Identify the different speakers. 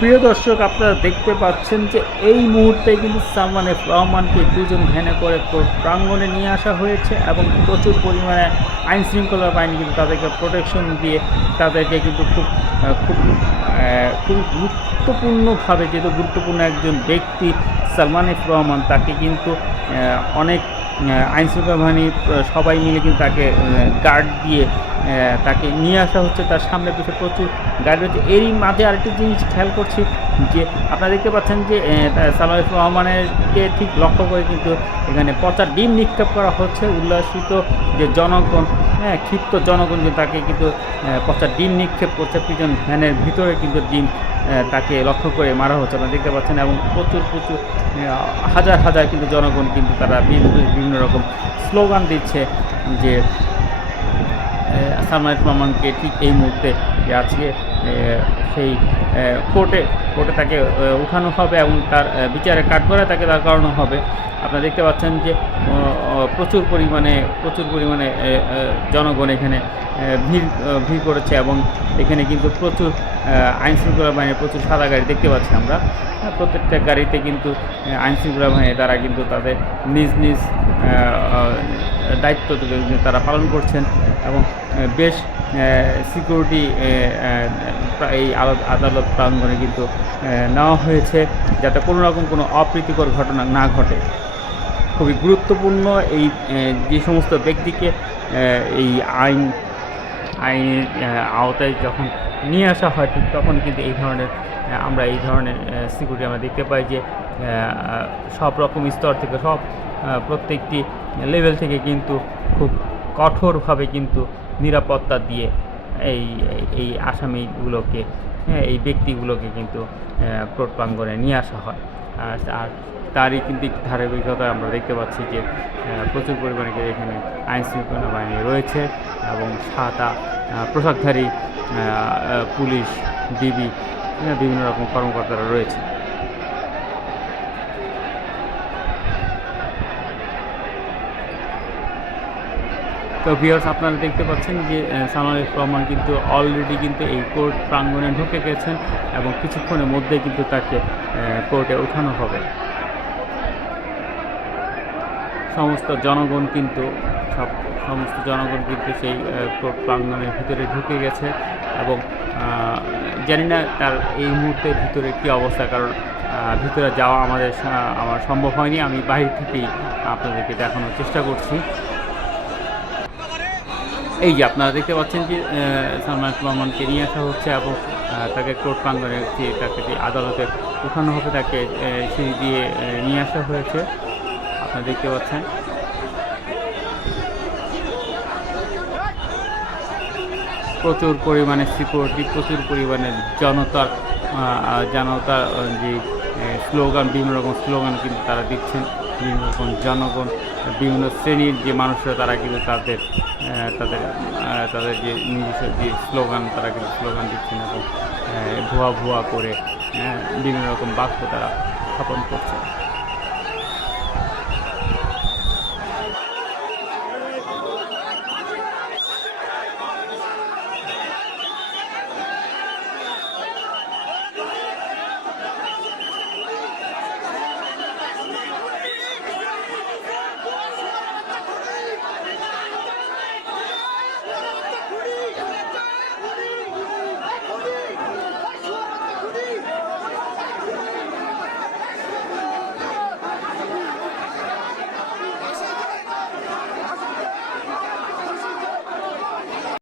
Speaker 1: প্রিয় দর্শক, আপনারা দেখতে পাচ্ছেন যে এই মুহূর্তে কিন্তু সালমান এফ রহমানকে দুজন ভ্যানে করে প্রাঙ্গণে নিয়ে আসা হয়েছে এবং প্রচুর পরিমাণে আইন শৃঙ্খলা বাহিনী কিন্তু তাদেরকে প্রোটেকশন দিয়ে তাদেরকে কিন্তু খুব খুব খুব গুরুত্বপূর্ণভাবে, যেহেতু গুরুত্বপূর্ণ একজন ব্যক্তি সালমান এফ রহমান, তাকে কিন্তু অনেক আইন শৃঙ্খলা বাহিনী সবাই মিলে কিন্তু তাকে গার্ড দিয়ে তাকে নিয়ে আসা হচ্ছে। তার সামনে পিছনে প্রচুর গাড়ি রয়েছে। এরই মাঝে আরেকটি জিনিস খেয়াল করছি যে, আপনারা দেখতে পাচ্ছেন যে সালাম রহমানেরকে ঠিক লক্ষ্য করে কিন্তু এখানে পচা ডিম নিক্ষেপ করা হচ্ছে। উল্লাসিত যে জনগণ হ্যাঁ ক্ষিপ্ত জনগণ তাকে কিন্তু পচা ডিম নিক্ষেপ করছে, পিছন ভ্যানের ভিতরে কিন্তু ডিম তাকে লক্ষ্য করে মারা হচ্ছে আপনারা দেখতে পাচ্ছেন, এবং প্রচুর প্রচুর হাজার হাজার কিন্তু জনগণ কিন্তু তারা বিভিন্ন রকম স্লোগান দিচ্ছে যে সালমান রহমানকে ঠিক এই মুহূর্তে আজকে সেই কোর্টে কোর্টে তাকে উঠানো হবে এবং তার বিচারে কাঠগড়ায় তাকে দাঁড় করানো হবে। আপনারা দেখতে পাচ্ছেন যে প্রচুর পরিমাণে প্রচুর পরিমাণে জনগণ এখানে ভিড় ভিড় করেছে এবং এখানে কিন্তু প্রচুর আইনশৃঙ্খলা আইন বাহিনীর প্রচুর সাদা গাড়ি দেখতে পাচ্ছি আমরা। প্রত্যেকটা গাড়িতে কিন্তু আইনশৃঙ্খলা বাহিনী তারা কিন্তু তাদের নিজ নিজ দায়িত্ব তারা পালন করছেন এবং বেশ সিকিউরিটি এই আদালত প্রাঙ্গণে কিন্তু নেওয়া হয়েছে যাতে কোনো রকম কোনো অপ্রীতিকর ঘটনা না ঘটে। খুবই গুরুত্বপূর্ণ এই যে সমস্ত ব্যক্তিকে এই আইন, আইনের আওতায় যখন নিয়ে আসা হয়, ঠিক তখন কিন্তু এই ধরনের আমরা এই ধরনের সিকিউরিটি আমরা দেখতে পাই যে সব রকম স্তর থেকে, সব প্রত্যেকটি লেভেল থেকে কিন্তু খুব কঠোরভাবে কিন্তু নিরাপত্তা দিয়ে এই এই আসামিগুলোকে হ্যাঁ এই ব্যক্তিগুলোকে কিন্তু কোর্ট প্রাঙ্গণে নিয়ে আসা হয়। আর তারই কিন্তু ধারাবাহিকতা আমরা দেখতে পাচ্ছি যে প্রচুর পরিমাণে এখানে আইন শৃঙ্খলা বাহিনী রয়েছে এবং আহ, পোশাকধারী পুলিশ ডিবি হ্যাঁ, বিভিন্ন রকম কর্মকর্তারা রয়েছে। তো ভিউয়ার্স আপনারা দেখতে পাচ্ছেন যে এফ রহমান কিন্তু অলরেডি কিন্তু এই কোর্ট প্রাঙ্গণে ঢুকে গেছেন এবং কিছুক্ষণের মধ্যে কিন্তু তাকে কোর্টে ওঠানো হবে। সমস্ত জনগণ কিন্তু, সব সমস্ত জনগণ কিন্তু সেই কোর্ট প্রাঙ্গণের ভিতরে ঢুকে গেছে এবং জানি না তার এই মুহূর্তে ভিতরে কী অবস্থা, কারণ ভিতরে যাওয়া আমাদের আমার সম্ভব হয়নি। আমি বাইরে থেকেই আপনাদেরকে দেখানোর চেষ্টা করছি। এই যে আপনারা দেখতে পাচ্ছেন যে সালমান রহমানকে নিয়ে আসা হচ্ছে এবং তাকে কোর্ট প্রাঙ্গণে যে তাকে আদালতে উঠানো হবে, তাকে সিঁড়ি দিয়ে নিয়ে আসা হয়েছে। আপনারা দেখতে পাচ্ছেন। প্রচুর পরিমাণে সিকিউরিটি প্রচুর পরিমাণে জনতার জনতার যে স্লোগান, বিভিন্ন রকম স্লোগান কিন্তু তারা দিচ্ছেন। বিভিন্ন রকম জনগণ, বিভিন্ন শ্রেণির যে মানুষরা, তারা কিন্তু তাদের তাদের তাদের যে নিজস্ব যে স্লোগান, তারা কিন্তু স্লোগান দিচ্ছেন এবং ভুয়া ভুয়া করে বিভিন্ন রকম বাক্য তারা স্থাপন করছে